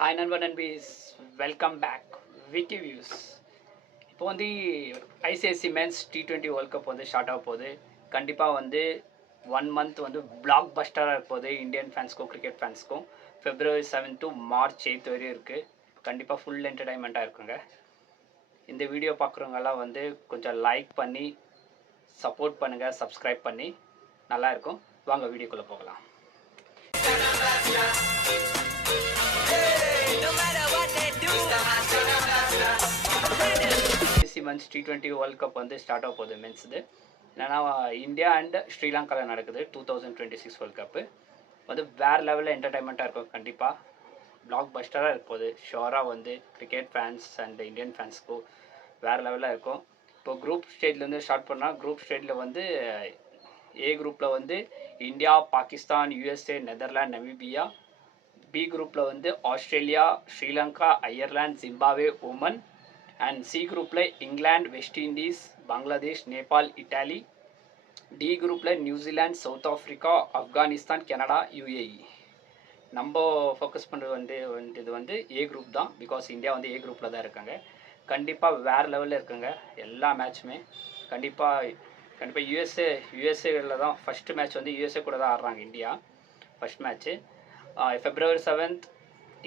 Hi நண்பர் நண்பீஸ், welcome back Vicky views. இப்போ வந்து ICC men's T20 world cup வந்து ஸ்டார்ட் ஆக போகுது. கண்டிப்பாக வந்து 1 மந்த் வந்து பிளாக் பஸ்டராக இருக்க போகுது Indian ஃபேன்ஸ்க்கும் cricket ஃபேன்ஸ்க்கும். February 7 to March 8 வரையும் இருக்குது. கண்டிப்பாக ஃபுல் என்டர்டைன்மெண்ட்டாக இருக்குங்க. இந்த வீடியோ பார்க்குறவங்கெல்லாம் வந்து கொஞ்சம் லைக் பண்ணி சப்போர்ட் பண்ணுங்கள், சப்ஸ்கிரைப் பண்ணி நல்லா இருக்கும். வாங்க வீடியோக்குள்ளே போகலாம். ICC men's T20 world cup வந்து ஸ்டார்ட் ஆக போகுது மென்ஸுது. என்னென்னா இந்தியா அண்ட் ஸ்ரீலங்காவில் நடக்குது 2026 வேர்ல்ட் கப்பு. வந்து வேறு லெவலில் என்டர்டைன்மெண்ட்டாக இருக்கும். கண்டிப்பாக பிளாக் பஸ்டராக இருக்க போகுது. ஷோராக வந்து கிரிக்கெட் ஃபேன்ஸ் அண்ட் இந்தியன் ஃபேன்ஸ்க்கும் வேறு லெவலில் இருக்கும். இப்போ குரூப் ஸ்டேஜ்லேருந்து ஸ்டார்ட் பண்ணால் குரூப் ஸ்டேஜில் வந்து ஏ குரூப்பில் வந்து India, Pakistan, USA, Netherlands, Namibia. B குரூப்பில் வந்து Australia, Sri Lanka, Ireland, Zimbabwe, Oman. And C குரூப்பில் England, West Indies, Bangladesh, Nepal, Italy. D குரூப்பில் New Zealand, South Africa, Afghanistan, Canada, UAE. நம்ம ஃபோக்கஸ் பண்ணுறது இது வந்து ஏ குரூப் தான். பிகாஸ் இந்தியா வந்து ஏ குரூப்பில் தான் இருக்காங்க. கண்டிப்பாக வேறு லெவலில் இருக்குங்க எல்லா மேட்ச்சுமே. கண்டிப்பாக யூஎஸ்ஏவில் தான் ஃபஸ்ட்டு மேட்ச் வந்து யூஎஸ்ஏ கூட தான் ஆடுறாங்க India. First match February 7th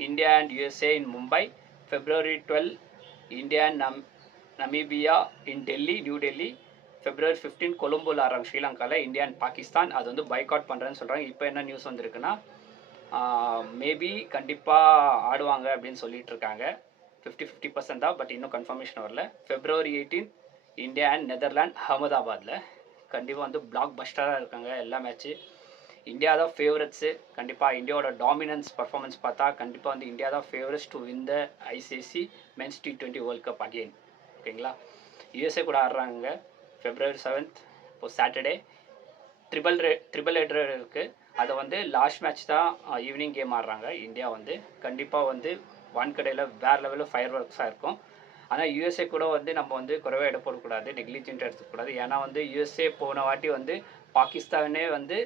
India and USA in Mumbai. February 12 India and Namibia in Delhi, new Delhi. February 15 கொலம்போவில் ஆடுறாங்க ஸ்ரீலங்காவில் இந்தியா அண்ட் பாகிஸ்தான். அது வந்து பைக்காட் பண்ணுறேன்னு சொல்கிறாங்க. இப்போ என்ன நியூஸ் வந்திருக்குன்னா மேபி கண்டிப்பாக ஆடுவாங்க அப்படின்னு சொல்லிட்டு இருக்காங்க. 50% தான், பட் இன்னும் கன்ஃபர்மேஷன் வரல. February 18 இந்தியா அண்ட் நெதர்லாந்து அகமதாபாத்தில். கண்டிப்பாக வந்து பிளாக் பஸ்டராக இருக்காங்க எல்லா மேட்ச்சு. இந்தியா தான் ஃபேவரட்ஸு. கண்டிப்பாக இந்தியாவோட டாமினன்ஸ் பர்ஃபார்மன்ஸ் பார்த்தா கண்டிப்பாக வந்து இந்தியா தான் favourites to win the ICC men's T20 world cup again. ஓகேங்களா. USA கூட ஆடுறாங்க February 7th. இப்போது சாட்டர்டே ட்ரிபிள் ஹெட்ரு இருக்குது. அதை வந்து லாஸ்ட் மேட்ச் தான் ஈவினிங் கேம் ஆடுறாங்க இந்தியா வந்து. கண்டிப்பாக வந்து வான்கடையில் வேறு லெவலில் ஃபயர் ஒர்க்ஸாக இருக்கும். ஆனால் USA கூட வந்து நம்ம வந்து குறைவாக இட போடக்கூடாது, நெக்லிஜென்ட் எடுத்துக்கூடாது. ஏன்னா வந்து USA போன வாட்டி வந்து பாகிஸ்தானே வந்து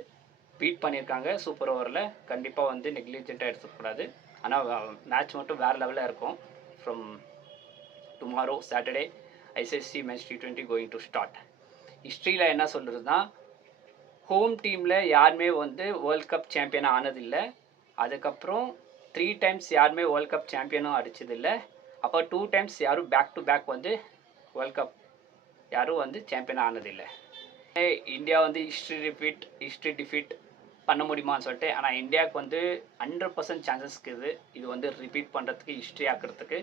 பீட் பண்ணியிருக்காங்க சூப்பர் ஓவரில். கண்டிப்பாக வந்து நெக்லிஜென்ட்டாக எடுத்துக்கூடாது. ஆனால் மேட்ச் மட்டும் வேறு லெவலில் இருக்கும். From tomorrow Saturday ICC men's T20 going to start. ஹிஸ்ட்ரியில் என்ன சொல்கிறதுனா, ஹோம் டீமில் யாருமே வந்து வேர்ல்ட் கப் சாம்பியனாக ஆனதில்லை. அதுக்கப்புறம் 3 times யாருமே வேர்ல்ட் கப் சாம்பியனும் அடித்ததில்லை. அப்போ 2 times யாரும் பேக் டு பேக் வந்து வேர்ல்ட் கப் யாரும் வந்து சாம்பியனாக ஆனதில்லை. இந்தியா வந்து ஹிஸ்ட்ரி டிஃபீட் பண்ண முடியுமான்னு சொல்லிட்டு. ஆனால் இந்தியாவுக்கு வந்து 100% சான்சஸ் இருக்குது இது வந்து ரிப்பீட் பண்ணுறதுக்கு, ஹிஸ்ட்ரி ஆக்கிறதுக்கு.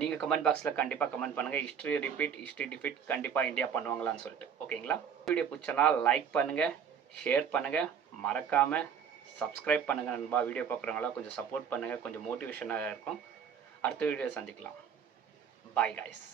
நீங்கள் கமெண்ட் பாக்ஸில் கண்டிப்பாக கமெண்ட் பண்ணுங்கள். ஹிஸ்ட்ரி டிஃபீட் கண்டிப்பாக இந்தியா பண்ணுவாங்களான்னு சொல்லிட்டு. ஓகேங்களா. வீடியோ பிடிச்சனா லைக் பண்ணுங்கள், ஷேர் பண்ணுங்கள், மறக்காமல் சப்ஸ்கிரைப் பண்ணுங்கள் நண்பா. வீடியோ பார்க்குறவங்களாம் கொஞ்சம் சப்போர்ட் பண்ணுங்கள், கொஞ்சம் மோட்டிவேஷனாக இருக்கும். அடுத்த வீடியோ சந்திக்கலாம். Bye guys.